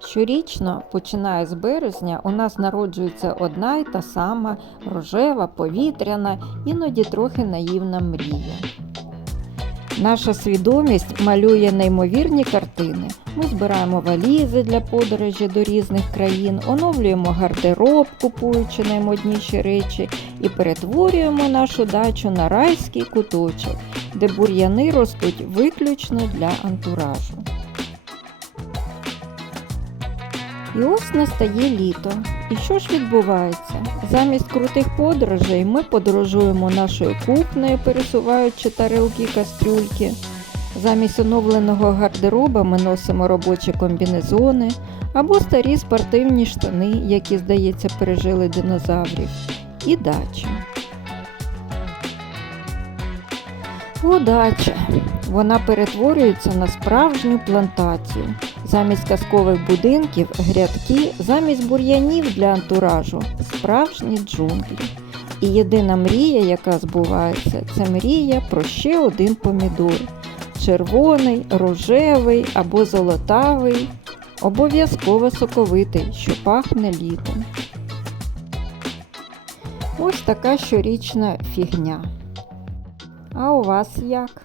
Щорічно, починає з березня, у нас народжується одна й та сама рожева, повітряна, іноді трохи наївна мрія. Наша свідомість малює неймовірні картини. Ми збираємо валізи для подорожі до різних країн, оновлюємо гардероб, купуючи наймодніші речі, і перетворюємо нашу дачу на райський куточок, де бур'яни ростуть виключно для антуражу. І ось настає літо. І що ж відбувається? Замість крутих подорожей ми подорожуємо нашою кухнею, пересуваючи тарелки кастрюльки. Замість оновленого гардероба ми носимо робочі комбінезони або старі спортивні штани, які, здається, пережили динозаврів, і дача. О, дача! Вона перетворюється на справжню плантацію. Замість казкових будинків грядки, замість бур'янів для антуражу справжні джунглі. І єдина мрія, яка збувається, це мрія про ще один помідор. Червоний, рожевий або золотавий, обов'язково соковитий, що пахне літом. Ось така щорічна фігня. А у вас як?